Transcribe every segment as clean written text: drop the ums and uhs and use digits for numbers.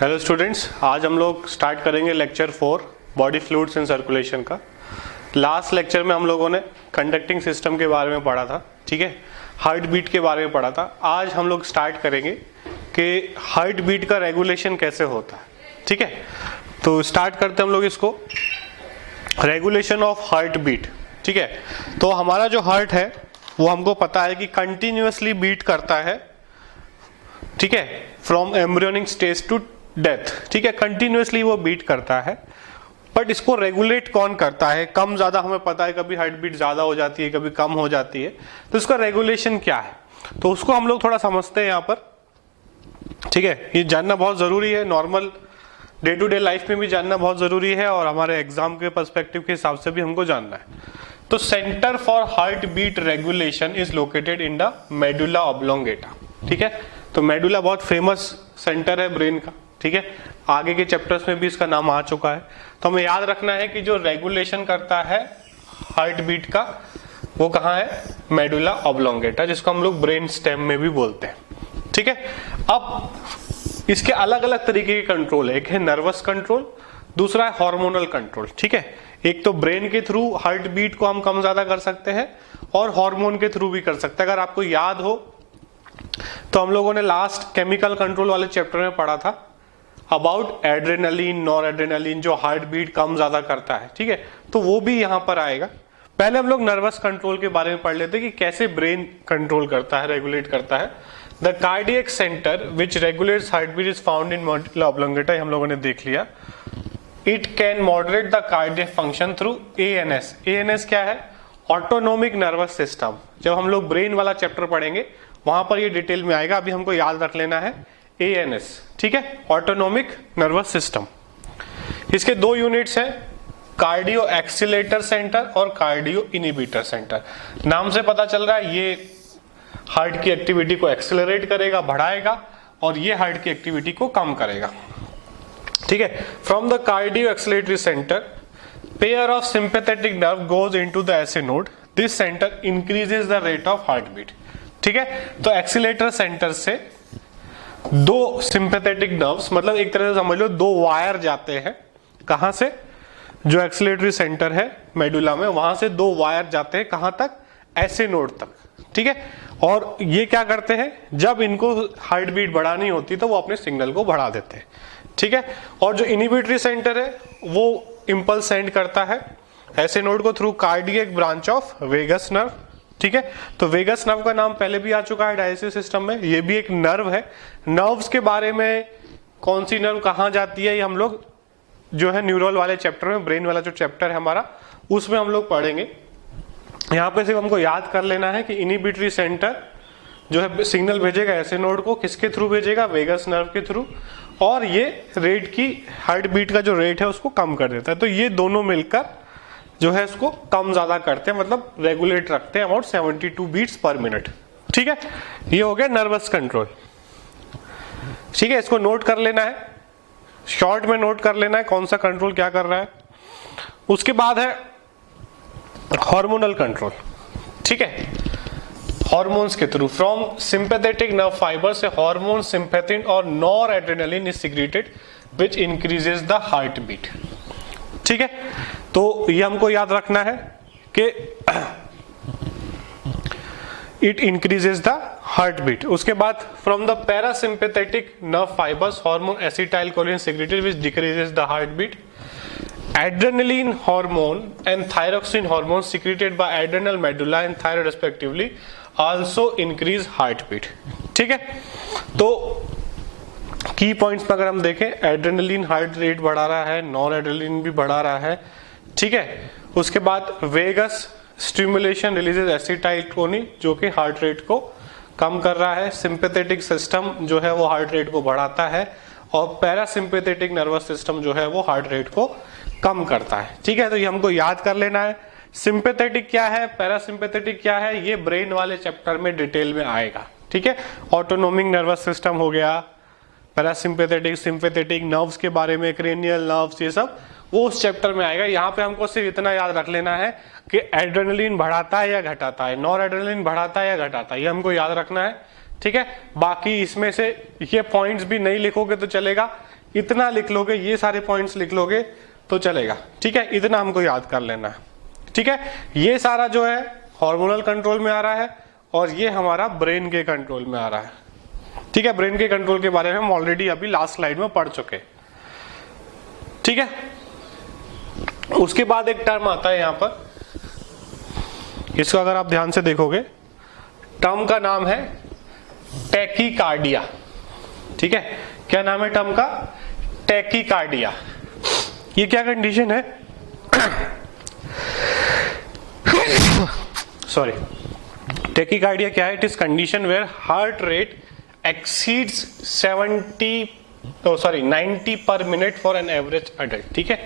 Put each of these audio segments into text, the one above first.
Hello students, आज हम लोग स्टार्ट करेंगे lecture 4 body fluids and circulation का। लास्ट लेक्चर में हम लोगों ने कंडक्टिंग सिस्टम के बारे में पढ़ा था, ठीक है, हार्ट बीट के बारे में पढ़ा था। आज हम लोग स्टार्ट करेंगे कि हार्ट बीट का रेगुलेशन कैसे होता है, ठीक है। तो स्टार्ट करते हैं हम लोग इसको, रेगुलेशन ऑफ हार्ट बीट, ठीक है। तो हमारा जो हार्ट है वो हमको पता है कि कंटिन्यूअसली बीट करता है, ठीक है, from embryonic stage to death, ठीक है, कंटिन्यूअसली वो बीट करता है। बट इसको रेगुलेट कौन करता है? कम ज्यादा हमें पता है, कभी हार्ट बीट ज्यादा हो जाती है, कभी कम हो जाती है। तो इसका रेगुलेशन क्या है, तो उसको हम लोग थोड़ा समझते हैं यहाँ पर, ठीक है। ये जानना बहुत जरूरी है, normal day to day life में भी जानना बहुत जरूरी है, और हमारे एग्जाम के पर्सपेक्टिव के हिसाब से भी हमको जानना है। तो centre for heart beat regulation is located in the medulla oblongata, ठीक है। तो मेडुला बहुत फेमस सेंटर है ब्रेन का, ठीक है, आगे के चैप्टर्स में भी इसका नाम आ चुका है। तो हमें याद रखना है कि जो रेगुलेशन करता है हार्ट बीट का वो कहाँ है? मेडुला ऑब्लोंगेटा, जिसको हम लोग ब्रेन स्टेम में भी बोलते हैं, ठीक है। अब इसके अलग अलग तरीके के कंट्रोल है, एक है नर्वस कंट्रोल, दूसरा है हार्मोनल कंट्रोल, ठीक है। एक तो ब्रेन के थ्रू हार्ट बीट को हम कम ज्यादा कर सकते हैं और हार्मोन के थ्रू भी कर सकते हैं। अगर आपको याद हो तो हम लोगों ने लास्ट केमिकल कंट्रोल वाले चैप्टर में पढ़ा था अबाउट एड्रेनलिन, नॉर एड्रेनलिन, जो हार्ट बीट कम ज्यादा करता है, ठीक है। तो वो भी यहां पर आएगा। पहले हम लोग नर्वस कंट्रोल के बारे में पढ़ लेते कि कैसे ब्रेन कंट्रोल करता है, रेगुलेट करता है। The cardiac centre which regulates heart beat is found in medulla oblongata, हम लोगों ने देख लिया। It can moderate the cardiac function through ANS. ANS क्या है? Autonomic nervous system. जब हम लोग ब्रेन वाला चैप्टर पढ़ेंगे वहां पर ये डिटेल में आएगा, अभी हमको याद रख लेना है एएनएस, ठीक है, ऑटोनोमिक नर्वस सिस्टम। इसके दो यूनिट्स हैं, कार्डियो एक्सीलेटर सेंटर और कार्डियो इनिबिटर सेंटर। नाम से पता चल रहा है ये हार्ट की एक्टिविटी को एक्सेलरेट करेगा, बढ़ाएगा, और ये हार्ट की एक्टिविटी को कम करेगा, ठीक है। From the cardio acceleratory centre pair of sympathetic nerve goes into the AC node. This centre increases the rate of heart beat, ठीक है। तो एक्सीलेटर सेंटर से दो सिंपैथेटिक नर्व्स, मतलब एक तरह से समझ लो दो वायर जाते हैं, कहां से? जो एक्सीलेटरी सेंटर है मेडुला में, वहां से दो वायर जाते हैं कहां तक? एसी नोड तक, ठीक है। और ये क्या करते हैं? जब इनको हार्ट बीट बढ़ानी होती तो वो अपने सिग्नल को बढ़ा देते हैं, ठीक है। और जो इनिबिटरी सेंटर है वो इंपल्स सेंड करता है एसी नोड को through cardiac branch of vagus nerve, ठीक है। तो वेगस नर्व का नाम पहले भी आ चुका है डायजेस्टिव सिस्टम में, ये भी एक नर्व है। नर्व्स के बारे में कौन सी नर्व कहां जाती है ये हम लोग जो है न्यूरल वाले चैप्टर में, ब्रेन वाला जो चैप्टर है हमारा, उसमें हम लोग पढ़ेंगे। यहाँ पे सिर्फ हमको याद कर लेना है कि इनिबिटरी सेंटर जो है सिग्नल भेजेगा एसी नोड को, किसके थ्रू भेजेगा? वेगस नर्व के थ्रू, और ये रेट की हार्ट बीट का जो रेट है उसको कम कर देता है। तो ये दोनों मिलकर जो है इसको कम ज्यादा करते हैं, मतलब रेगुलेट रखते हैं अबाउट 72 बीट्स पर मिनट, ठीक है। ये हो गया नर्वस कंट्रोल, ठीक है। इसको नोट कर लेना है, शॉर्ट में नोट कर लेना है कौन सा कंट्रोल क्या कर रहा है। उसके बाद है हार्मोनल कंट्रोल, ठीक है। हॉर्मोन्स के through from sympathetic nerve fibre से हार्मोन सिंपैथिन और noradrenaline is secreted which increases the heart beat, ठीक है। तो ये हमको याद रखना है कि it increases the heart beat. उसके बाद from the parasympathetic nerve fibres hormone acetylcholine secreted which decreases the heart beat. Adrenaline hormone and thyroxine hormone secreted by adrenal medulla and thyroid respectively also increase heartbeat, ठीक है। तो की points में अगर हम देखें, एड्रेनलिन हार्ट रेट बढ़ा रहा है, नॉन एड्रेनलिन भी बढ़ा रहा है, ठीक है। उसके बाद वेगस स्टिमुलेशन रिलीजेस एसिटाइलकोलिन जो कि हार्ट रेट को कम कर रहा है। सिंपैथेटिक सिस्टम जो है वो हार्ट रेट को बढ़ाता है, और पैरासिम्पैथेटिक नर्वस सिस्टम जो है वो हार्ट रेट को कम करता है, ठीक है। तो ये हमको याद कर लेना है। सिंपैथेटिक क्या है, पैरासिम्पैथेटिक क्या है, ये ब्रेन वाले चैप्टर में डिटेल में आएगा, ठीक है। ऑटोनोमिक नर्वस सिस्टम हो गया, पैरासिम्पैथेटिक, सिंपैथेटिक, नर्व्स के बारे में, क्रेनियल नर्व्स, ये सब वो उस चैप्टर में आएगा। यहाँ पे हमको सिर्फ इतना याद रख लेना है कि एड्रेनलिन बढ़ाता है या घटाता है, नॉर एड्रेनलिन बढ़ाता है या घटाता है, ये हमको याद रखना है, ठीक है। बाकी इसमें से ये पॉइंट्स भी नहीं लिखोगे तो चलेगा, इतना लिख लोगे, ये सारे पॉइंट्स लिख लोगे तो चलेगा, ठीक है, इतना हमको याद कर लेना है, ठीक है। ये सारा जो है हार्मोनल कंट्रोल में आ रहा है और ये हमारा ब्रेन के कंट्रोल में आ रहा है, ठीक है। ब्रेन के कंट्रोल के बारे में हम ऑलरेडी अभी लास्ट स्लाइड में पढ़ चुके, ठीक है। उसके बाद एक टर्म आता है यहां पर, इसको अगर आप ध्यान से देखोगे, टर्म का नाम है टैकीकार्डिया, ठीक है। क्या नाम है टर्म का? टैकीकार्डिया। ये क्या कंडीशन है? सॉरी, टैकीकार्डिया क्या है? It is condition where heart rate exceeds 90 per minute for an average adult, ठीक है।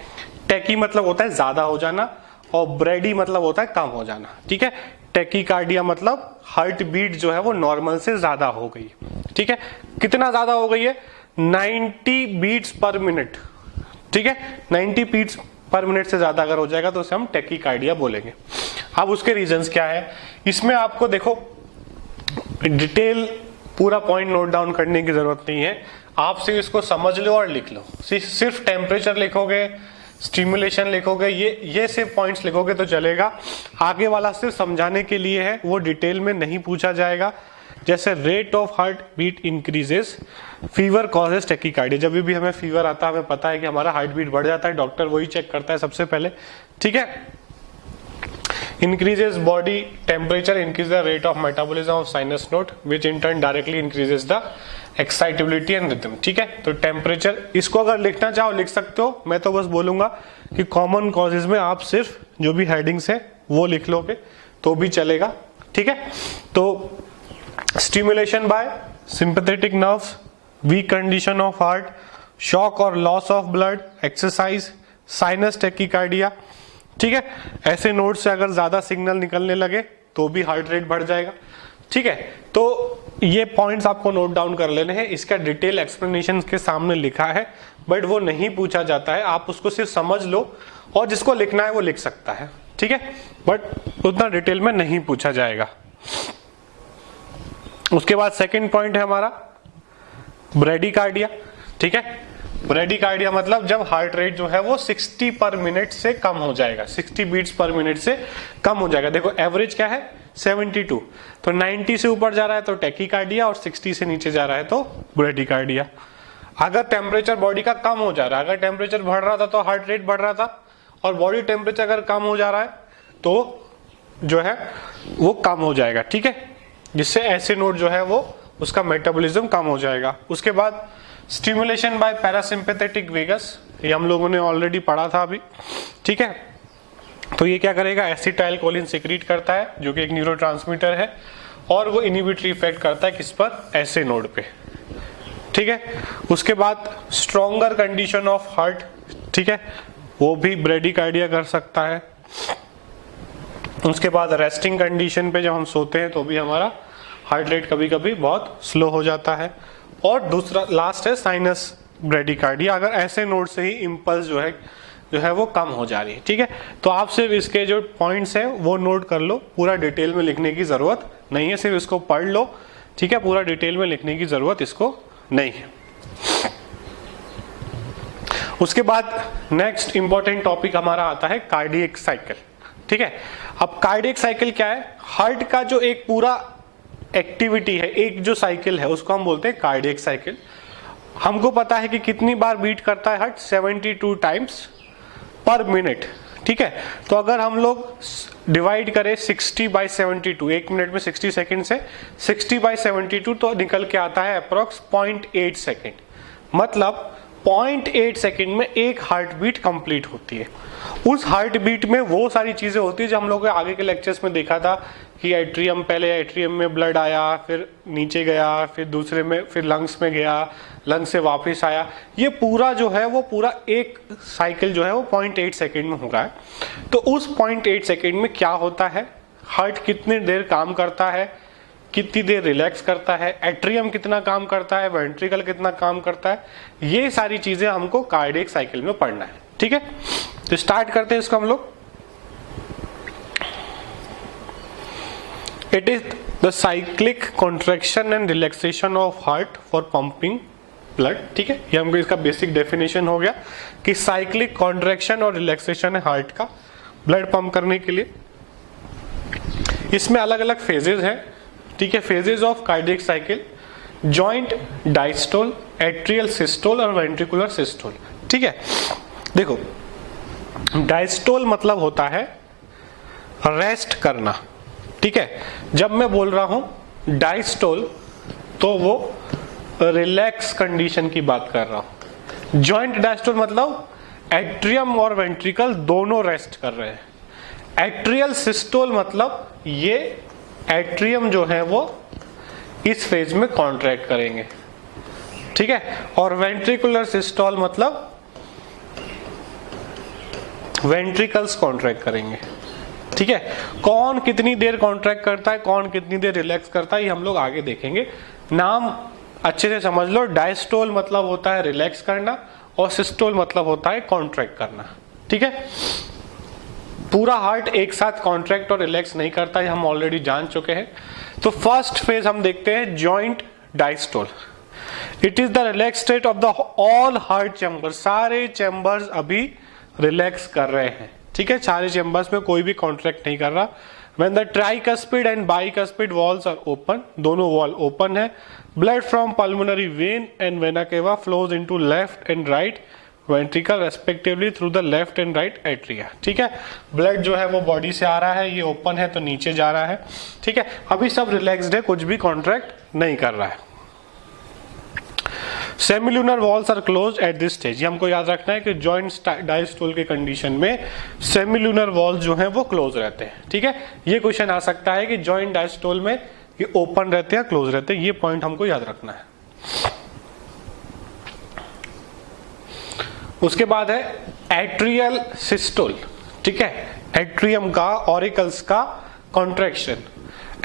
टैकी मतलब होता है ज्यादा हो जाना और ब्रेडी मतलब होता है कम हो जाना, ठीक है। टैकीकार्डिया मतलब हार्ट बीट जो है वो नॉर्मल से ज्यादा हो गई, ठीक है। कितना ज्यादा हो गई है? 90 बीट्स पर मिनट, ठीक है। 90 बीट्स पर मिनट से ज्यादा अगर हो जाएगा तो उसे हम टैकीकार्डिया बोलेंगे। अब उसके रीजंस क्या है? इसमें आपको देखो डिटेल पूरा पॉइंट नोट डाउन करने की जरूरत नहीं है, आप सिर्फ इसको समझ लो और लिख लो। सिर्फ टेम्परेचर लिखोगे, स्टिमुलेशन लिखोगे, ये सिर्फ पॉइंट्स लिखोगे तो चलेगा। आगे वाला सिर्फ समझाने के लिए है, वो डिटेल में नहीं पूछा जाएगा। जैसे rate of heart beat increases, fever causes tachycardia. जब भी हमें फीवर आता है हमें पता है कि हमारा हार्ट बीट बढ़ जाता है, डॉक्टर वही चेक करता है सबसे पहले, ठीक है। increases body temperature, increase the rate of metabolism of sinus node, which in turn directly increases the excitability and rhythm, ठीक है। तो टेम्परेचर, इसको अगर लिखना चाहो लिख सकते हो, मैं तो बस बोलूंगा कि कॉमन कॉजेज में आप सिर्फ जो भी हेडिंग्स है वो लिख लोगे तो भी चलेगा, ठीक है। तो stimulation by sympathetic nerves, weak condition of heart, shock और loss of blood, exercise, sinus tachycardia, ठीक है। ऐसे नोड से अगर ज्यादा सिग्नल निकलने लगे तो भी हार्ट रेट बढ़ जाएगा, ठीक है। तो ये पॉइंट्स आपको नोट डाउन कर लेने हैं। इसका डिटेल एक्सप्लेनेशन के सामने लिखा है बट वो नहीं पूछा जाता है, आप उसको सिर्फ समझ लो और जिसको लिखना है वो लिख सकता है, ठीक है, बट उतना डिटेल में नहीं पूछा जाएगा। उसके बाद सेकंड पॉइंट है हमारा ब्रेडीकार्डिया, ठीक है। ब्रेडीकार्डिया मतलब जब हार्ट रेट जो है वो 60 पर मिनट से कम हो जाएगा, 60 बीट्स पर मिनट से कम हो जाएगा। देखो एवरेज क्या है? 72, तो 90 से ऊपर जा रहा है तो टैकीकार्डिया और 60 से नीचे जा रहा है तो ब्रेडीकार्डिया। अगर टेम्परेचर बॉडी का कम हो जा रहा है, अगर टेम्परेचर बढ़ रहा था तो हार्ट रेट बढ़ रहा था, और बॉडी टेम्परेचर अगर कम हो जा रहा है तो जो है वो कम हो जाएगा, ठीक है, जिससे ऐसे नोड जो है वो उसका मेटाबॉलिज्म कम हो जाएगा। उसके बाद स्टिमुलेशन बाय पैरासिम्पैथेटिक वेगस, ये हम लोगों ने ऑलरेडी पढ़ा था अभी, ठीक है। तो ये क्या करेगा? एसिटाइलकोलिन सिक्रीट करता है जो कि एक न्यूरोट्रांसमीटर है, और वो इनहिबिटरी इफेक्ट करता है किस पर? ऐसे नोड पे, ठीक है। उसके बाद स्ट्रॉन्गर कंडीशन ऑफ हार्ट, ठीक है, वो भी ब्रेडीकार्डिया कर सकता है। उसके बाद रेस्टिंग कंडीशन पे जब हम सोते हैं तो भी हमारा हार्ट रेट कभी कभी बहुत स्लो हो जाता है। और दूसरा लास्ट है साइनस ब्रेडीकार्डिया, अगर ऐसे नोड से ही इम्पल्स जो है वो कम हो जा रही है, ठीक है। तो आप सिर्फ इसके जो पॉइंट्स हैं वो नोट कर लो, पूरा डिटेल में लिखने की जरूरत नहीं है, सिर्फ इसको पढ़ लो, ठीक है, पूरा डिटेल में लिखने की जरूरत इसको नहीं है। उसके बाद नेक्स्ट इंपॉर्टेंट टॉपिक हमारा आता है कार्डियक साइकिल, ठीक है। अब कार्डियक साइकिल क्या है? हार्ट का जो एक पूरा एक्टिविटी है, एक जो साइकिल है उसको हम बोलते हैं कार्डियक साइकिल। हमको पता है कि कितनी बार बीट करता है हार्ट? 72 टाइम्स पर मिनट, ठीक है। तो अगर हम लोग डिवाइड करें 60/72, एक मिनट में 60 सेकंड से 60/72 तो निकल के आता है अप्रोक्स 0.8 सेकेंड, मतलब 0.8 सेकेंड में एक हार्ट बीट कंप्लीट होती है। उस हार्ट बीट में वो सारी चीजें होती है जो हम लोग आगे के लेक्चर्स में देखा था कि एट्रियम, पहले एट्रियम में ब्लड आया, फिर नीचे गया, फिर दूसरे में, फिर लंग्स में गया, लंग्स से वापस आया। ये पूरा जो है वो पूरा एक साइकिल जो है वो 0.8 सेकेंड में होगा। तो उस 0.8 सेकेंड में क्या होता है, हार्ट कितनी देर काम करता है, कितनी देर रिलैक्स करता है, एट्रियम कितना काम करता है, वेंट्रिकल कितना काम करता है, ये सारी चीजें हमको कार्डियक साइकिल में पढ़ना है, ठीक है। तो स्टार्ट करते हैं इसको हम लोग। It is the cyclic contraction and relaxation of heart for pumping blood, ठीक है। ये हमको इसका बेसिक डेफिनेशन हो गया कि साइक्लिक कॉन्ट्रैक्शन और रिलैक्सेशन है हार्ट का ब्लड पंप करने के लिए। इसमें अलग अलग फेजेस हैं, ठीक है। Phases of cardiac cycle, joint diastole, atrial systole और वेंट्रिकुलर सिस्टोल, ठीक है। देखो डायस्टोल मतलब होता है रेस्ट करना, ठीक है। जब मैं बोल रहा हूं डायस्टोल तो वो रिलैक्स कंडीशन की बात कर रहा हूं। जॉइंट डायस्टोल मतलब एट्रियम और वेंट्रिकल दोनों रेस्ट कर रहे हैं। एट्रियल सिस्टोल मतलब ये एट्रियम जो है वो इस फेज में कॉन्ट्रैक्ट करेंगे, ठीक है। और वेंट्रिकुलर सिस्टोल मतलब वेंट्रिकल्स कॉन्ट्रैक्ट करेंगे, ठीक है। कौन कितनी देर कॉन्ट्रैक्ट करता है, कौन कितनी देर रिलैक्स करता है, ये हम लोग आगे देखेंगे। नाम अच्छे से समझ लो, डायस्टोल मतलब होता है रिलैक्स करना और सिस्टोल मतलब होता है कॉन्ट्रैक्ट करना, ठीक है। पूरा हार्ट एक साथ कॉन्ट्रैक्ट और रिलैक्स नहीं करता है, हम ऑलरेडी जान चुके हैं। तो फर्स्ट फेज हम देखते हैं joint diastole. It is the relax state of the all heart chamber, सारे चैम्बर्स अभी रिलैक्स कर रहे हैं, ठीक है। सारे चैम्बर्स में कोई भी कॉन्ट्रैक्ट नहीं कर रहा। When the tricuspid and bicuspid walls are open, दोनों वॉल ओपन है, blood from pulmonary vein and vena cava flows into left and right ventricle respectively through the left and right atria, ठीक है। Blood जो है वो body से आ रहा है, ये ओपन है तो नीचे जा रहा है, ठीक है। अभी सब रिलैक्स्ड है, कुछ भी कॉन्ट्रैक्ट नहीं कर रहा है। Semilunar valves are close at this stage, ये हमको याद रखना है कि जॉइंट डायस्टोल के कंडीशन में सेमिल्यूनर वॉल्स जो हैं वो क्लोज रहते हैं, ठीक है। ये क्वेश्चन आ सकता है कि जॉइंट डायस्टोल में ये ओपन रहते हैं क्लोज रहते हैं, ये पॉइंट हमको याद रखना है। उसके बाद है एट्रियल सिस्टोल, ठीक है। एट्रियम का ऑरिकल्स का contraction,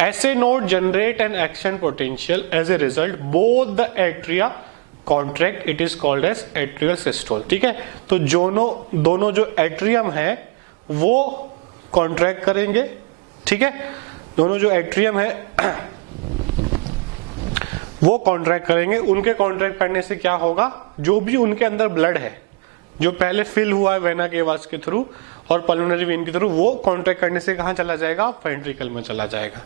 SA node generate an action potential as a result both the atria contract, it is called as atrial systole, ठीक है। तो दोनों जो एट्रियम है वो कॉन्ट्रैक्ट करेंगे, ठीक है। दोनों जो एट्रियम है वो कॉन्ट्रैक्ट करेंगे। उनके कॉन्ट्रैक्ट करने से क्या होगा, जो भी उनके अंदर ब्लड है जो पहले फिल हुआ है वेना केवास के थ्रू और पल्मोनरी वेन के थ्रू, वो कॉन्ट्रैक्ट करने से कहां चला जाएगा, वेंट्रिकल में चला जाएगा।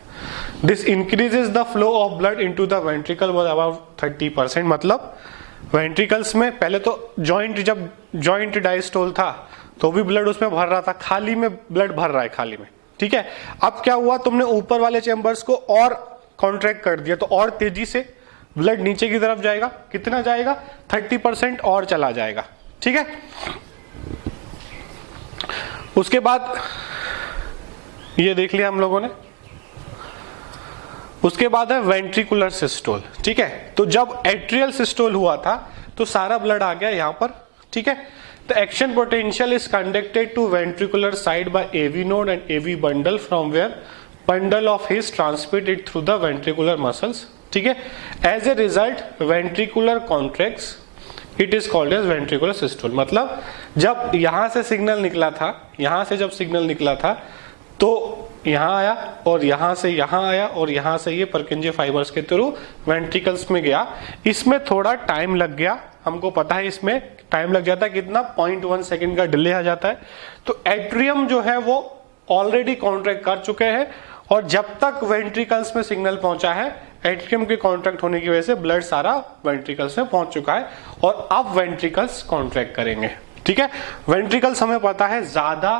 This increases the flow of blood into the ventricle by about 30%, मतलब वेंट्रिकल्स में पहले तो जब जॉइंट डायस्टोल था तो भी ब्लड उसमें भर रहा था, खाली में ब्लड भर रहा है खाली में, ठीक है। अब क्या हुआ, तुमने ऊपर वाले चैम्बर्स को और कॉन्ट्रैक्ट कर दिया तो और तेजी से ब्लड नीचे की तरफ जाएगा। कितना जाएगा, 30% और चला जाएगा, ठीक है। उसके बाद ये देख लिया हम लोगों ने। उसके बाद है वेंट्रिकुलर सिस्टोल, ठीक है। तो जब एट्रियल सिस्टोल हुआ था तो सारा ब्लड आ गया यहां पर, ठीक है। The action potential is conducted to ventricular side by AV node and AV bundle from where bundle of His transmitted through the ventricular muscles, ठीक है। As a result ventricular contracts, it is called as ventricular systole. मतलब जब यहां से signal निकला था, यहां से जब सिग्नल निकला था तो यहां आया और यहां से यहां आया और यहां से ये परकिंजे फाइबर्स के थ्रू वेंट्रिकल्स में गया। इसमें थोड़ा टाइम लग गया, हमको पता है इसमें टाइम लग जाता है, कितना 0.1 सेकेंड का डिले आ जाता है। तो एट्रियम जो है वो ऑलरेडी कॉन्ट्रैक्ट कर चुके हैं और जब तक वेंट्रिकल्स में सिग्नल पहुंचा है, एट्रियम के कॉन्ट्रैक्ट होने की वजह से ब्लड सारा वेंट्रिकल्स में पहुंच चुका है और अब वेंट्रिकल्स कॉन्ट्रैक्ट करेंगे, ठीक है। वेंट्रिकल्स हमें पता है ज्यादा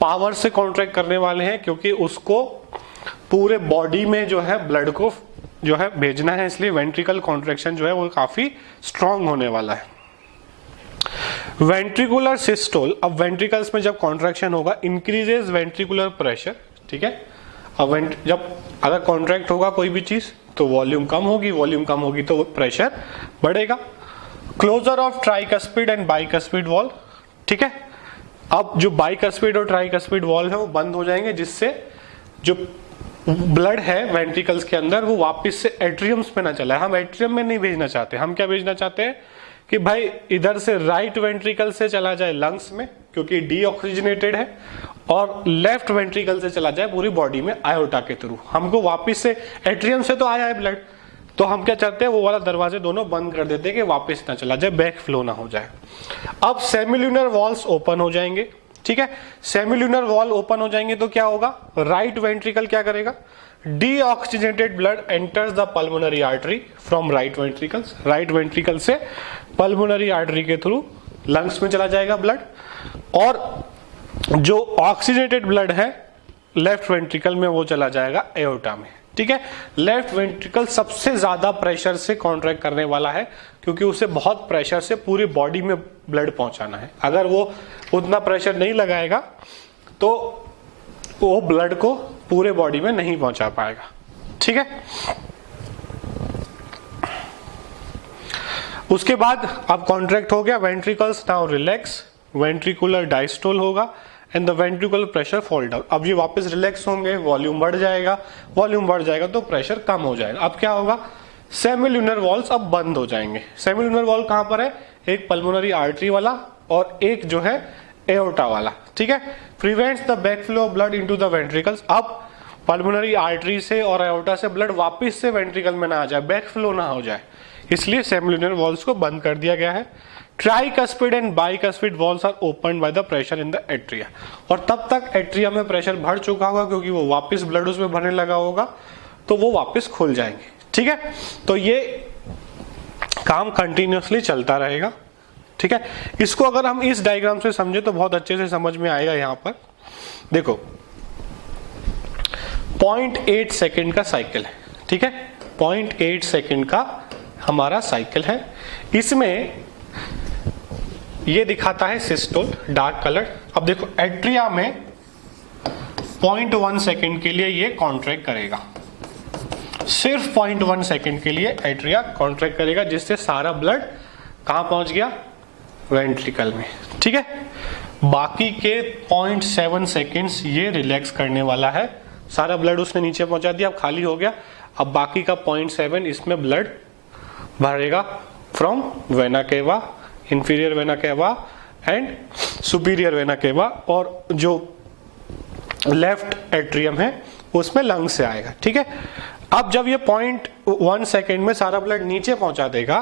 पावर से कॉन्ट्रैक्ट करने वाले हैं क्योंकि उसको पूरे बॉडी में जो है ब्लड को जो है भेजना है, इसलिए वेंट्रिकल कॉन्ट्रैक्शन जो है वो काफी स्ट्रांग होने वाला है। वेंट्रिकुलर सिस्टोल, अब वेंट्रिकल्स में जब कॉन्ट्रैक्शन होगा इंक्रीजेस वेंट्रिकुलर प्रेशर, ठीक है। अब जब अगर कॉन्ट्रैक्ट होगा कोई भी चीज तो वॉल्यूम कम होगी, वॉल्यूम कम होगी तो प्रेशर बढ़ेगा। Closure of tricuspid and bicuspid valve, ठीक है। अब जो बाइकस्पिड और ट्राइकस्पिड वॉल है वो बंद हो जाएंगे, जिससे जो ब्लड है वेंट्रिकल्स के अंदर वो वापस से एट्रियम्स में ना चला। हम एट्रियम में नहीं भेजना चाहते, हम क्या भेजना चाहते हैं कि भाई इधर से राइट वेंट्रिकल से चला जाए लंग्स में क्योंकि डीऑक्सीजनेटेड है, और लेफ्ट वेंट्रिकल से चला जाए पूरी बॉडी में आयोटा के थ्रू। हमको वापस से एट्रियम से तो आया है ब्लड, तो हम क्या चाहते हैं, वो वाला दरवाजे दोनों बंद कर देते हैं कि वापस ना चला जाए, बैक फ्लो ना हो जाए। अब सेमिल्यूनर वॉल्स ओपन हो जाएंगे, ठीक है। सेमिल्यूनर वॉल ओपन हो जाएंगे तो क्या होगा, राइट वेंट्रिकल क्या करेगा, deoxygenated blood enters the pulmonary artery from right ventricles, right ventricle से पल्मोनरी आर्टरी के थ्रू लंग्स में चला जाएगा ब्लड, और जो ऑक्सीजनेटेड ब्लड है लेफ्ट वेंट्रिकल में वो चला जाएगा एओर्टा में, ठीक है। लेफ्ट वेंट्रिकल सबसे ज्यादा प्रेशर से कॉन्ट्रैक्ट करने वाला है, क्योंकि उसे बहुत प्रेशर से पूरी बॉडी में ब्लड पहुंचाना है। अगर वो उतना प्रेशर नहीं लगाएगा तो वो ब्लड को पूरे बॉडी में नहीं पहुंचा पाएगा, ठीक है। उसके बाद अब कॉन्ट्रैक्ट हो गया, ventricles now relax, ventricular diastole होगा and the ventricular pressure fall down. अब ये वापस रिलैक्स होंगे, वॉल्यूम बढ़ जाएगा, वॉल्यूम बढ़ जाएगा तो प्रेशर कम हो जाएगा। अब क्या होगा, सेमिल्यूनर वॉल्स अब बंद हो जाएंगे। सेमिल्यूनर वॉल कहां पर है, एक पल्मोनरी आर्टरी वाला और एक जो है एओर्टा वाला, ठीक है। Prevents the back flow of blood into the ventricles. अब पल्मोनरी आर्टरी से और एओर्टा से ब्लड वापस से वेंट्रिकल में ना आ जाए, बैक फ्लो ना हो जाए, इसलिए सेमिल्यूनर वॉल्स को बंद कर दिया गया है। Tricuspid and bicuspid valves are opened by the pressure in the atria, और तब तक एट्रिया में प्रेशर बढ़ चुका होगा क्योंकि वो वापस ब्लड उसमें भरने लगा होगा, तो वो वापस खुल जाएंगे, ठीक है। तो ये काम कंटिन्यूअसली चलता रहेगा, ठीक है। इसको अगर हम इस डायग्राम से समझे तो बहुत अच्छे से समझ में आएगा। यहां पर देखो 0.8 सेकेंड का साइकिल है, ठीक है। 0.8 सेकेंड का हमारा साइकिल है। इसमें ये दिखाता है सिस्टोल, डार्क कलर। अब देखो एट्रिया में 0.1 सेकेंड के लिए ये कॉन्ट्रैक्ट करेगा, सिर्फ 0.1 सेकेंड के लिए एट्रिया कॉन्ट्रैक्ट करेगा, जिससे सारा ब्लड कहां पहुंच गया, वेंट्रिकल में, ठीक है। बाकी के 0.7 सेकेंड्स ये रिलैक्स करने वाला है, सारा ब्लड उसने नीचे पहुंचा दिया, अब खाली हो गया। अब बाकी का 0.7 इसमें ब्लड भरेगा from vena cava, inferior vena cava and superior vena cava, और जो लेफ्ट एट्रियम है उसमें लंग से आएगा, ठीक है। अब जब ये 0.1 सेकेंड में सारा ब्लड नीचे पहुंचा देगा,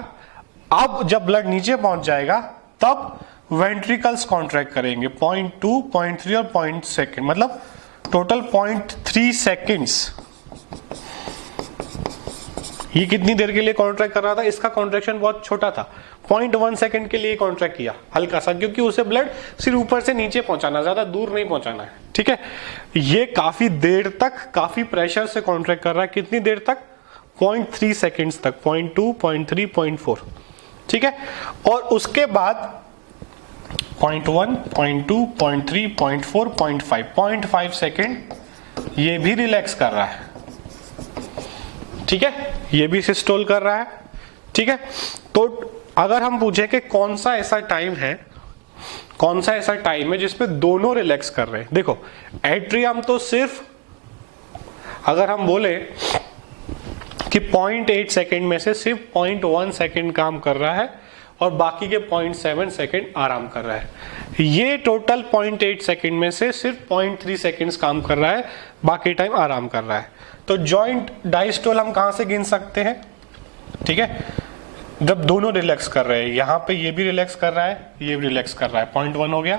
अब जब ब्लड नीचे पहुंच जाएगा तब वेंट्रिकल्स कॉन्ट्रैक्ट करेंगे 0.2, 0.3 और 0.2 सेकेंड, मतलब टोटल 0.3 सेकेंड्स। ये कितनी देर के लिए कॉन्ट्रैक्ट कर रहा था, इसका कॉन्ट्रैक्शन बहुत छोटा था, 0.1 सेकेंड के लिए कॉन्ट्रैक्ट किया हल्का सा, क्योंकि उसे ब्लड सिर्फ ऊपर से नीचे पहुंचाना, ज्यादा दूर नहीं पहुंचाना है, ठीक है। ये काफी देर तक काफी प्रेशर से कॉन्ट्रैक्ट कर रहा है, कितनी देर तक, 0.3 सेकेंड्स तक, 0.2, 0.3, 0.4, ठीक है। और उसके बाद 0.1, 0.2, 0.3, 0.4, 0.5, 0.5 सेकेंड ये भी रिलैक्स कर रहा है, ठीक है। ये भी सिस्टोल कर रहा है, ठीक है। तो अगर हम पूछे कि कौन सा ऐसा टाइम है जिसमें दोनों रिलैक्स कर रहे हैं, देखो एट्रियम तो सिर्फ अगर हम बोले कि 0.8 सेकेंड में से सिर्फ 0.1 सेकेंड काम कर रहा है और बाकी के 0.7 सेकेंड आराम कर रहा है। ये टोटल 0.8 सेकेंड में से सिर्फ 0.3 सेकेंड्स काम कर रहा है, बाकी टाइम आराम कर रहा है। तो जॉइंट डायस्टोल हम कहां से गिन सकते हैं, ठीक है, जब दोनों रिलैक्स कर रहे हैं, यहाँ पे ये भी रिलैक्स कर रहा है, ये भी रिलैक्स कर रहा है, 0.1 हो गया,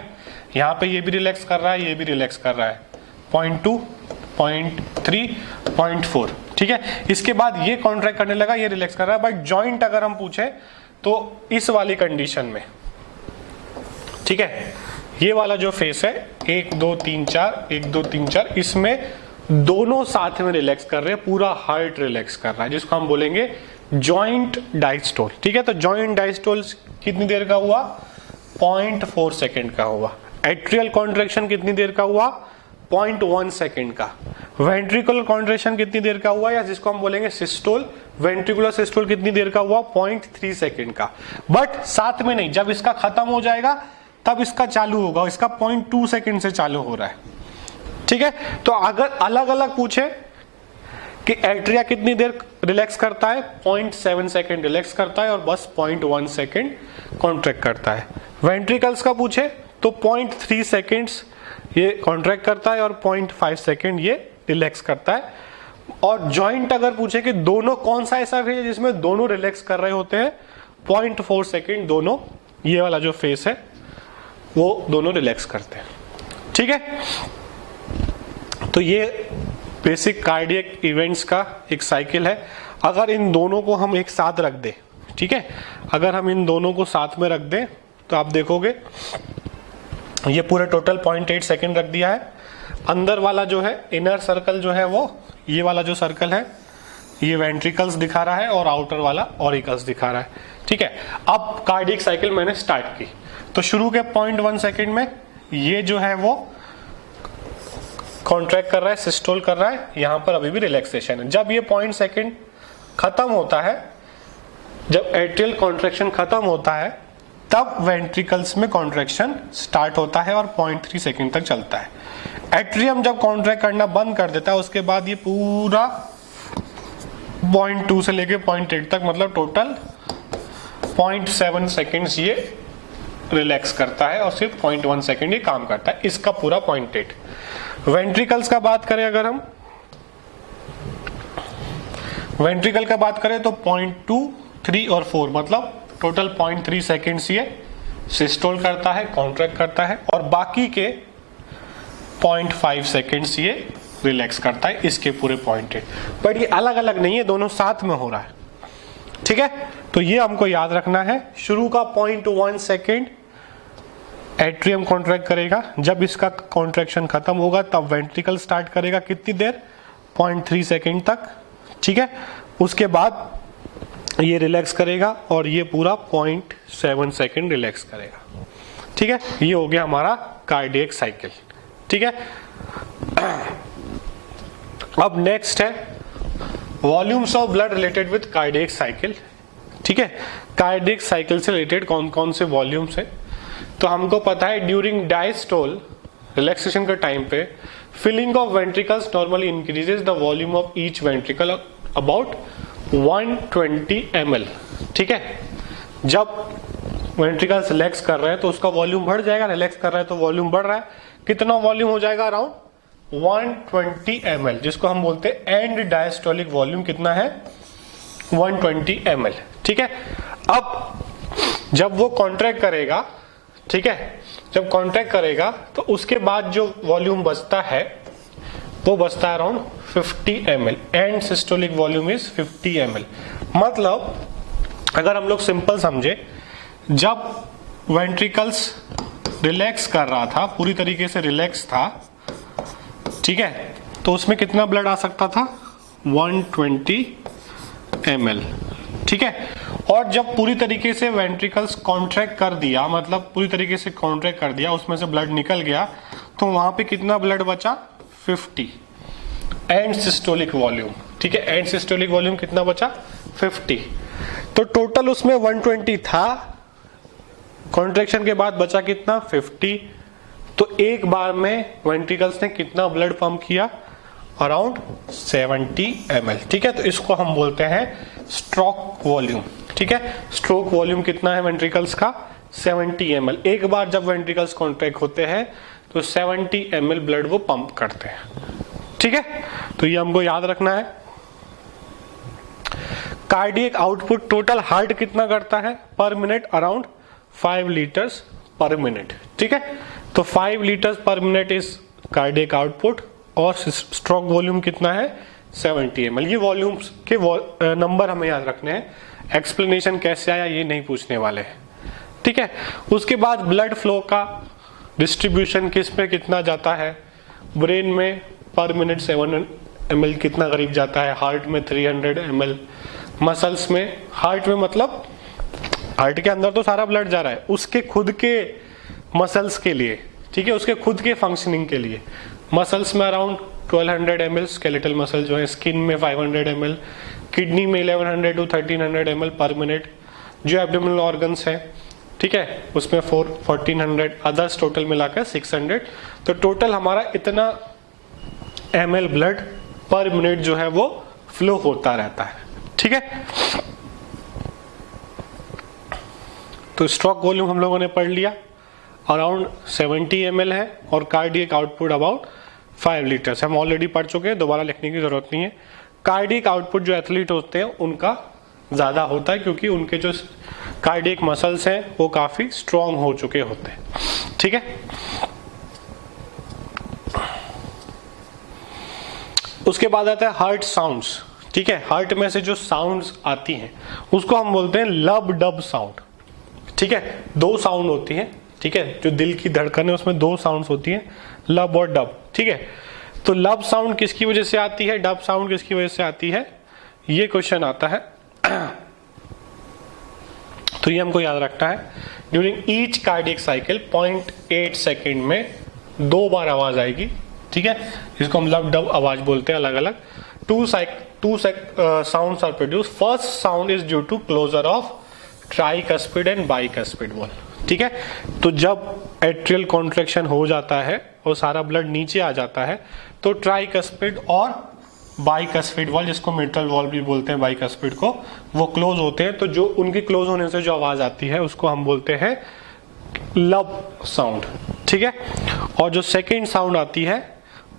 यहाँ पे ये भी रिलैक्स कर रहा है, ये भी रिलैक्स कर रहा है, 0.2, 0.3, 0.4, ठीक है। इसके बाद ये कॉन्ट्रैक्ट करने लगा, ये रिलैक्स कर रहा है। बट जॉइंट अगर हम पूछे तो इस वाली कंडीशन में, ठीक है, ये वाला जो फेस है 1 2 3 4 1 2 3 4, इसमें दोनों साथ में रिलैक्स कर रहे हैं, पूरा हार्ट रिलैक्स कर रहा है, जिसको हम बोलेंगे जॉइंट डायस्टोल, ठीक है। तो जॉइंट डायस्टोल कितनी देर का हुआ, 0.4 सेकेंड का हुआ। एट्रियल कॉन्ट्रैक्शन कितनी देर का हुआ, 0.1 सेकेंड का। वेंट्रिकुलर कॉन्ट्रैक्शन कितनी देर का हुआ, या जिसको हम बोलेंगे सिस्टोल, वेंट्रिकुलर सिस्टोल कितनी देर का हुआ, 0.3 सेकेंड का। बट साथ में नहीं, जब इसका खत्म हो जाएगा तब इसका चालू होगा, इसका 0.2 सेकेंड से चालू हो रहा है, ठीक है। तो अगर अलग अलग पूछे कि एट्रिया कितनी देर रिलैक्स करता है, 0.7 सेकेंड रिलैक्स करता है और बस 0.1 सेकेंड कॉन्ट्रैक्ट करता है। वेंट्रिकल्स का पूछे तो 0.3 सेकेंड्स ये कॉन्ट्रैक्ट करता है और 0.5 सेकेंड ये रिलैक्स करता है। और जॉइंट अगर पूछे कि दोनों कौन सा ऐसा फेज है जिसमें दोनों रिलैक्स कर रहे होते हैं, 0.4 सेकेंड दोनों, ये वाला जो फेज है वो दोनों रिलैक्स करते हैं। ठीक है, तो ये बेसिक कार्डियक इवेंट्स का एक साइकिल है। अगर इन दोनों को हम एक साथ रख दें, ठीक है, अगर हम इन दोनों को साथ में रख दें तो आप देखोगे ये पूरे टोटल 0.8 सेकेंड रख दिया है। अंदर वाला जो है इनर सर्कल जो है वो ये वाला जो सर्कल है ये वेंट्रिकल्स दिखा रहा है और आउटर वाला ऑरिकल्स दिखा रहा है। ठीक है, अब कार्डियक साइकिल मैंने स्टार्ट की तो शुरू के 0.1 सेकेंड में ये जो है वो कॉन्ट्रैक्ट कर रहा है, सिस्टोल कर रहा है, यहां पर अभी भी रिलैक्सेशन है। जब ये 0.1 सेकेंड खत्म होता है, जब एट्रियल कॉन्ट्रैक्शन खत्म होता है तब वेंट्रिकल्स में कॉन्ट्रैक्शन स्टार्ट होता है और 0.3 सेकेंड तक चलता है। एट्रियम जब कॉन्ट्रैक्ट करना बंद कर देता है उसके बाद ये पूरा 0.2 से लेके 0.8 तक, मतलब टोटल 0.7 सेकेंड्स ये रिलैक्स करता है और सिर्फ 0.1 सेकेंड ये काम करता है, इसका पूरा 0.8। वेंट्रिकल्स का बात करें, अगर हम वेंट्रिकल का बात करें तो 0.2, 3 और 4, मतलब टोटल 0.3 सेकेंड्स ये सिस्टोल करता है, कॉन्ट्रैक्ट करता है और बाकी के 0.5 सेकेंड्स ये रिलैक्स करता है, इसके पूरे 0.8। बट ये अलग अलग नहीं है, दोनों साथ में हो रहा है। ठीक है, तो ये हमको याद रखना है। शुरू का 0.1 सेकेंड एट्रियम कॉन्ट्रैक्ट करेगा, जब इसका कॉन्ट्रैक्शन खत्म होगा तब वेंट्रिकल स्टार्ट करेगा, कितनी देर, 0.3 सेकेंड तक। ठीक है, उसके बाद ये रिलैक्स करेगा और ये पूरा 0.7 सेकेंड रिलैक्स करेगा। ठीक है, ये हो गया हमारा कार्डियक साइकिल। ठीक है, अब नेक्स्ट है volumes of blood related with cardiac cycle. ठीक है, कार्डियक साइकिल से रिलेटेड कौन कौन से वॉल्यूम्स है, तो हमको पता है ड्यूरिंग डायस्टोल रिलैक्सेशन के टाइम पे filling of ventricles normally increases the volume of each ventricle about 120 ml। ठीक है, जब वेंट्रिकल्स रिलैक्स कर रहे हैं तो उसका वॉल्यूम बढ़ जाएगा, रिलैक्स कर रहे हैं तो वॉल्यूम बढ़ रहा है, कितना वॉल्यूम हो जाएगा, अराउंड 120 ml, जिसको हम बोलते हैं एंड डायस्टोलिक वॉल्यूम कितना है, 120 ml। ठीक है, अब जब वो कॉन्ट्रैक्ट करेगा, ठीक है, जब कॉन्ट्रैक्ट करेगा तो उसके बाद जो वॉल्यूम बचता है वो बचता है around 50 ml, and systolic volume is 50 ml। मतलब अगर हम लोग सिंपल समझे, जब वेंट्रिकल्स रिलैक्स कर रहा था, पूरी तरीके से रिलैक्स था, ठीक है, तो उसमें कितना ब्लड आ सकता था, 120 ml। ठीक है, और जब पूरी तरीके से वेंट्रिकल्स कॉन्ट्रैक्ट कर दिया, मतलब पूरी तरीके से कॉन्ट्रैक्ट कर दिया, उसमें से ब्लड निकल गया, तो वहां पे कितना ब्लड बचा, 50 एंड सिस्टोलिक वॉल्यूम। ठीक है, एंड सिस्टोलिक वॉल्यूम कितना बचा, 50। तो टोटल उसमें 120 था, कॉन्ट्रैक्शन के बाद बचा कितना, 50। तो एक बार में वेंट्रिकल्स ने कितना ब्लड पंप किया, अराउंड 70 ml। ठीक है, तो इसको हम बोलते हैं स्ट्रोक वॉल्यूम। ठीक है, स्ट्रोक वॉल्यूम कितना है वेंट्रिकल्स का, 70 ml। एक बार जब वेंट्रिकल्स कॉन्ट्रैक्ट होते हैं तो 70 ml ब्लड वो पंप करते हैं। ठीक है, तो ये हमको याद रखना है। कार्डियक आउटपुट टोटल हार्ट कितना करता है पर मिनट, अराउंड 5 लीटर्स पर मिनट। ठीक है, तो 5 लीटर्स पर मिनट इज कार्डियक आउटपुट और स्ट्रोक वॉल्यूम कितना है, 70 ml। ये वॉल्यूम्स के नंबर हमें याद रखने हैं, एक्सप्लेनेशन कैसे आया ये नहीं पूछने वाले हैं। ठीक है, उसके बाद ब्लड फ्लो का डिस्ट्रीब्यूशन किस पे कितना जाता है, ब्रेन में पर मिनट 7 ml कितना करीब जाता है, हार्ट में 300 ml, मसल्स में, हार्ट में मतलब हार्ट के अंदर तो सारा ब्लड जा रहा है, उसके खुद के मसल्स के लिए, ठीक है, उसके खुद के फंक्शनिंग के लिए मसल्स में अराउंड 1200 ml, स्केलेटल मसल जो है, स्किन में 500 ml, किडनी में 1100 to 1300 ml पर मिनट, जो एब्डोमिनल ऑर्गन्स है, ठीक है, उसमें 1400, अदर्स टोटल मिलाकर 600। तो टोटल हमारा इतना ml ब्लड पर मिनट जो है वो फ्लो होता रहता है। ठीक है, तो स्ट्रोक वॉल्यूम हम लोगों ने पढ़ लिया, अराउंड 70 ml है और कार्डियक आउटपुट अबाउट 5 लीटर्स हम ऑलरेडी पढ़ चुके हैं, दोबारा लिखने की जरूरत नहीं है। कार्डियक आउटपुट जो एथलीट होते हैं उनका ज़्यादा होता है क्योंकि उनके जो कार्डियक मसल्स हैं वो काफ़ी स्ट्रॉन्ग हो चुके होते हैं। ठीक है, उसके बाद आता है हार्ट साउंड्स। ठीक है, हार्ट में से जो साउंड्स आती हैं उसको हम बोलते हैं लब डब साउंड। ठीक है, 2 साउंड होती हैं। ठीक है, जो दिल की धड़कन है उसमें 2 साउंड्स होती हैं, लब और डब। ठीक है, तो लब साउंड किसकी वजह से आती है, डब साउंड किसकी वजह से आती है, ये क्वेश्चन आता है। तो ये हमको याद रखना है, during each cardiac cycle 0.8 second में 2 बार आवाज आएगी। ठीक है, इसको हम लब डब आवाज बोलते हैं अलग अलग। 2 sounds are produce. First sound is due to closure of tricuspid and bicuspid valve. ठीक है, तो जब एट्रियल कॉन्ट्रैक्शन हो जाता है और सारा ब्लड नीचे आ जाता है तो ट्राइकस्पिड और बाइकस्पिड वॉल, जिसको मिट्रल वॉल भी बोलते हैं बाइकस्पिड को, वो क्लोज होते हैं। तो जो उनकी क्लोज होने से जो आवाज आती है उसको हम बोलते हैं लब साउंड। ठीक है, और जो सेकेंड साउंड आती है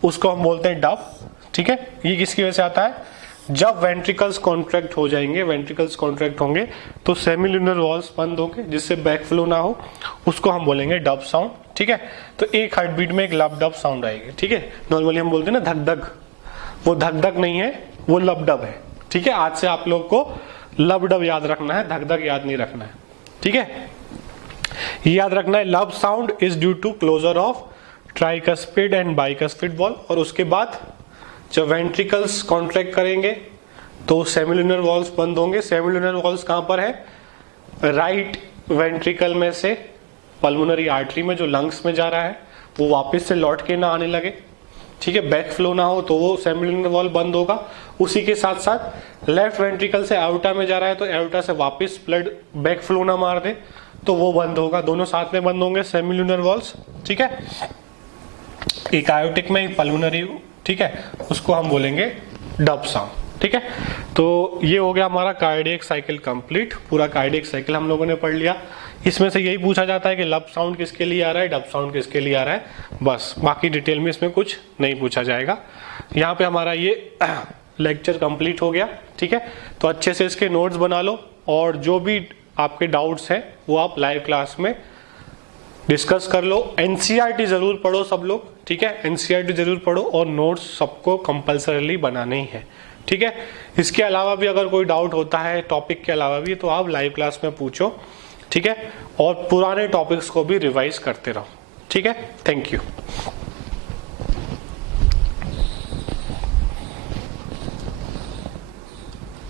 उसको हम बोलते हैं डब। ठीक है, ये किसकी वजह से आता है, जब वेंट्रिकल्स कॉन्ट्रैक्ट हो जाएंगे, वेंट्रिकल्स कॉन्ट्रैक्ट होंगे तो सेमिल्यूनर वॉल्स बंद होंगे जिससे बैक फ्लो ना हो, उसको हम बोलेंगे डब साउंड। ठीक है, तो एक हार्ट बीट में एक लब डब साउंड आएगी। ठीक है, नॉर्मली हम बोलते हैं ना धक धक, वो धक धक नहीं है, वो लब डब है। ठीक है, आज से आप लोग को लब डब याद रखना है, धक धक याद नहीं रखना है। ठीक है, याद रखना है lub sound is due to closure of tricuspid and bicuspid valve. और उसके बाद जब वेंट्रिकल्स कॉन्ट्रैक्ट करेंगे तो सेमिल्यूनर वॉल्स बंद होंगे। सेमिल्यूनर वॉल्स कहां पर है, राइट वेंट्रिकल में से पल्मोनरी आर्टरी में जो लंग्स में जा रहा है वो वापस से लौट के ना आने लगे। ठीक है, बैक फ्लो ना हो तो वो सेमिल्यूनर वॉल बंद होगा। उसी के साथ साथ लेफ्ट वेंट्रिकल से एओर्टा में जा रहा है तो एओर्टा से वापस ब्लड बैक फ्लो ना मार दे तो वो बंद होगा। दोनों साथ में बंद होंगे सेमिल्यूनर वॉल्स। ठीक है, एक आयोटिक में एक पल्मोनरी। ठीक है, उसको हम बोलेंगे डब साउंड। ठीक है, तो ये हो गया हमारा कार्डियक साइकिल कंप्लीट। पूरा कार्डियक साइकिल हम लोगों ने पढ़ लिया। इसमें से यही पूछा जाता है कि लब साउंड किसके लिए आ रहा है, डब साउंड किसके लिए आ रहा है, बस। बाकी डिटेल में इसमें कुछ नहीं पूछा जाएगा। यहाँ पे हमारा ये लेक्चर कंप्लीट हो गया। ठीक है, तो अच्छे से इसके नोट्स बना लो और जो भी आपके डाउट्स हैं वो आप लाइव क्लास में डिस्कस कर लो। एनसीईआरटी जरूर पढ़ो सब लोग। ठीक है, एनसीईआरटी जरूर पढ़ो और नोट्स सबको कंपलसरीली बनाने ही है। ठीक है, इसके अलावा भी अगर कोई डाउट होता है टॉपिक के अलावा भी तो आप लाइव क्लास में पूछो। ठीक है, और पुराने टॉपिक्स को भी रिवाइज करते रहो। ठीक है, थैंक यू।